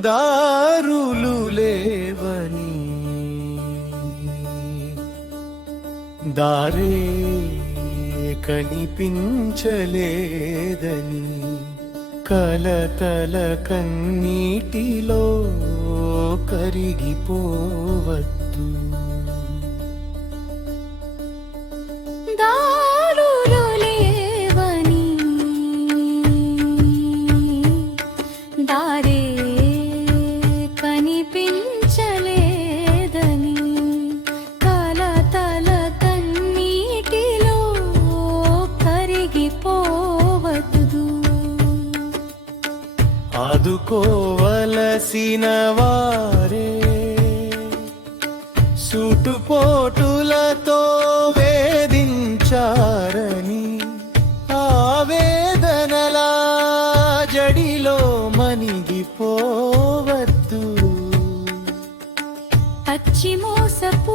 దారులు లేవని. దారే కనిపించలేదని. కలతల కన్నీటిలో కరిగిపోవద్దు. ఆదుకోవలసిన వారే. సుటుపోటులతో వేధించారని ఆవేదనల జడిలో మనిగిపోవద్దు పశ్చిమోసపూరిత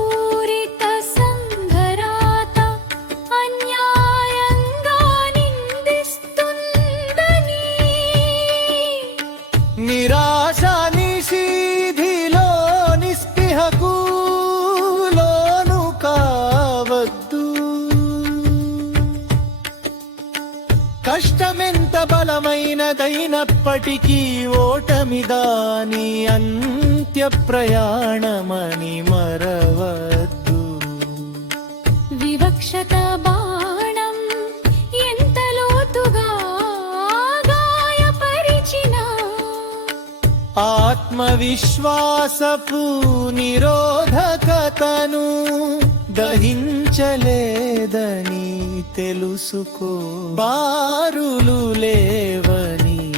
బలమైనదైనప్పటికీ ఓటమి దాని అంత్య ప్రయాణమని మరవద్దు. వివక్షత బాణం ఎంత లోతుగా గాయపరిచిన? ఆత్మవిశ్వాసపు నిరోధకతను దహించలేదని తెలుసుకో. బారులు లేవని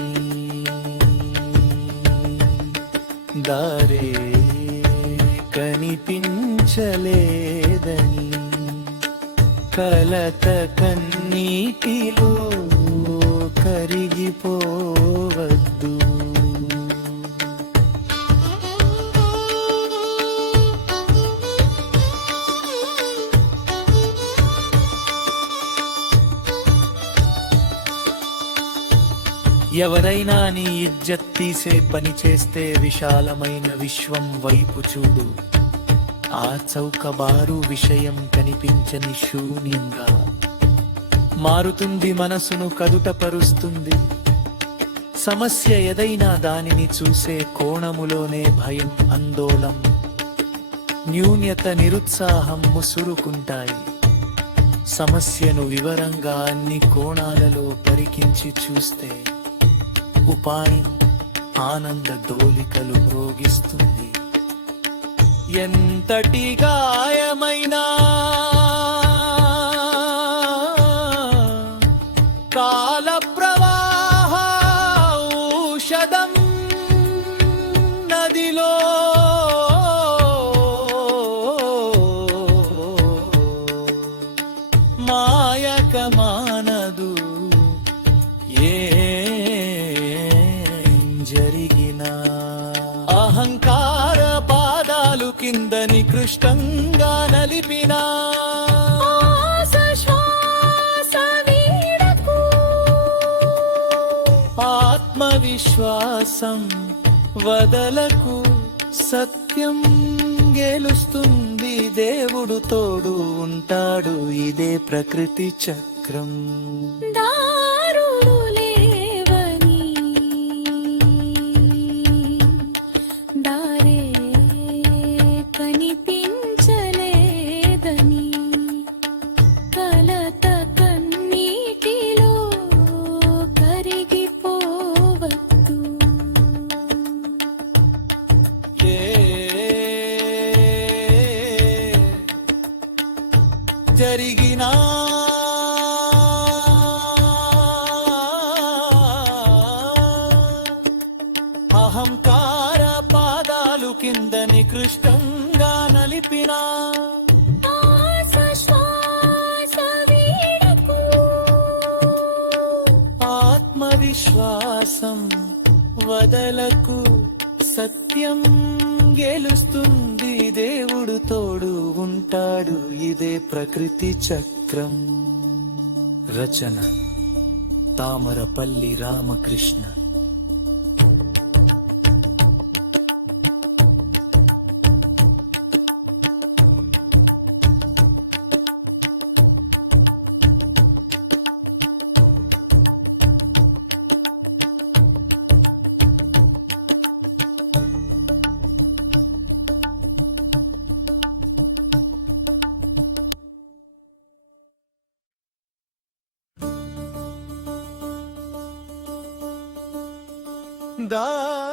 దారే కనిపించలేదని కలత కన్నీటిలో ఎవరైనా నీ ఇజ్జత్ తీసే పని చేస్తే విశాలమైన విశ్వం వైపు చూడు. ఆ చౌకబారు విషయం కనిపించని శూన్యంగా మారుతుంది మనసును కదుటపరుస్తుంది. సమస్య ఏదైనా దానిని చూసే కోణములోనే భయం అందోళం న్యూన్యత నిరుత్సాహం ముసురుకుంటాయి. సమస్యను వివరంగా అన్ని కోణాలలో పరికించి చూస్తే ఉపాయం ఆనంద డోలికలు మ్రోగిస్తుంది. ఎంతటి గాయమైనా కాల ప్రవాహ ఔషధం నదిలో మాయకమానదు ఏ పాదాలు కింద నికృష్టంగా నలిపినా ఆత్మవిశ్వాసం వదలకు సత్యం గెలుస్తుంది. దేవుడు తోడు ఉంటాడు ఇదే ప్రకృతి చక్రం. అహంకార పాదాలు కింద నికృష్టంగా నలిపినా. ఆత్మవిశ్వాసం వదలకు సత్యం గెలుస్తుంది. దేవుడు తోడు ఉంటాడు ఇదే ప్రకృతి చక్రం. రచన తామరపల్లి రామకృష్ణ. దారులు